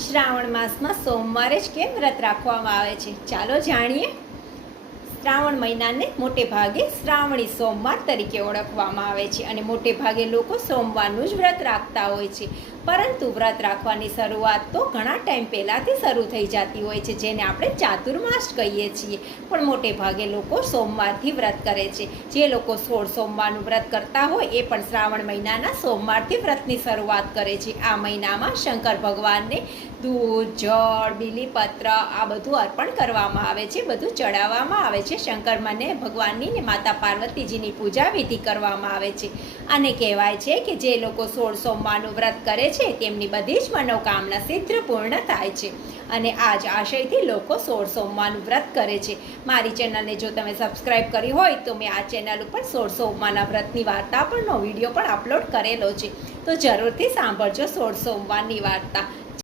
શ્રાવણ માસમાં સોમવારે જ કેમ વ્રત રાખવામાં આવે છે? ચાલો જાણીએ. શ્રાવણ મહિનાને મોટે ભાગે શ્રાવણી સોમવાર તરીકે ઓળખવામાં આવે છે અને મોટે ભાગે લોકો સોમવારનું જ વ્રત રાખતા હોય છે. પરંતુ વ્રત રાખવાની શરૂઆત તો ઘણા ટાઈમ પહેલાંથી શરૂ થઈ જતી હોય છે, જેને આપણે ચાતુર્માસ કહીએ છીએ. પણ મોટે ભાગે લોકો સોમવારથી વ્રત કરે છે. જે લોકો 16 સોમવારનું વ્રત કરતા હોય એ પણ શ્રાવણ મહિનાના સોમવારથી વ્રતની શરૂઆત કરે છે. આ મહિનામાં શંકર ભગવાનને દૂધ, જળ, બીલીપત્ર આ બધું અર્પણ કરવામાં આવે છે, બધું ચડાવવામાં આવે છે. શંકર મને ભગવાનની ને માતા પાર્વતીજીની પૂજા વિધિ કરવામાં આવે છે. અને કહેવાય છે કે જે લોકો 16 સોમવારનું વ્રત કરે છે તેમની બધી જ મનોકામના સિદ્ધ પૂર્ણ થાય છે. અને આ જ આશયથી લોકો 16 સોમવારનું વ્રત કરે છે. મારી ચેનલને જો તમે સબસ્ક્રાઈબ કરી હોય તો મેં આ ચેનલ ઉપર 16 સોમવારના વ્રતની વાર્તા પરનો વિડીયો પણ અપલોડ કરેલો છે, તો જરૂરથી સાંભળજો 16 સોમવારની વાર્તા.